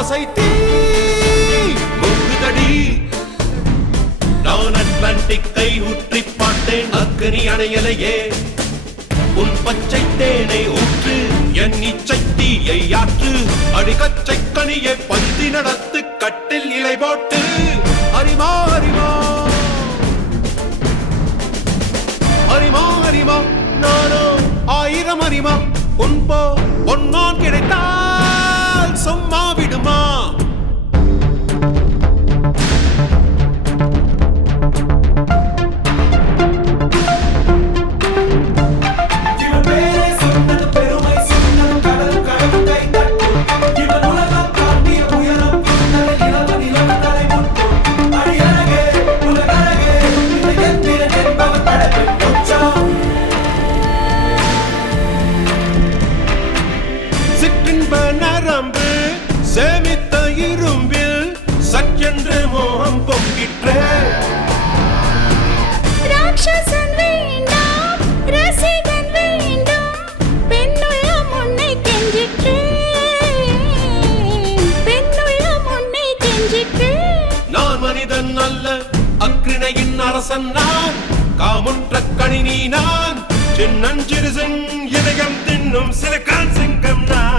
ஆசை தீ பொங்குதடி. நான் அட்லாண்டிக்கை ஊற்றி பார்த்தேன், அக்னி அணையலையே. உன் பச்சை தேனை ஊற்று, என் இச்சை தீயை ஆற்று. அடிகச்சை கனியை பந்தி நடத்து, கட்டில் இலை போட்டு. அரிமா அரிமா அரிமா அரிமா, நானோ 1000 அரிமா. உன்போ பொன்னான் கிடைத்தால் சும்மா விடுமா? நரம்பு சேமித்த இரும்பில் சற்றென்று மோகம் பொங்கிற்றே. ராட்சசன் வேண்டாம், ரசிகன் வேண்டும், பெண்ணுள்ளம் உன்னை கெஞ்சிற்றே, பெண்ணுள்ளம் உன்னை கெஞ்சிற்றே. நான் மனிதன் அல்ல, அக்ரிணையின் அரசன் நான். காமுற்ற கணினி நான், சின்னஞ்சிறு இதயம் தின்னும் சிறுகான் சிங்கம் நான்.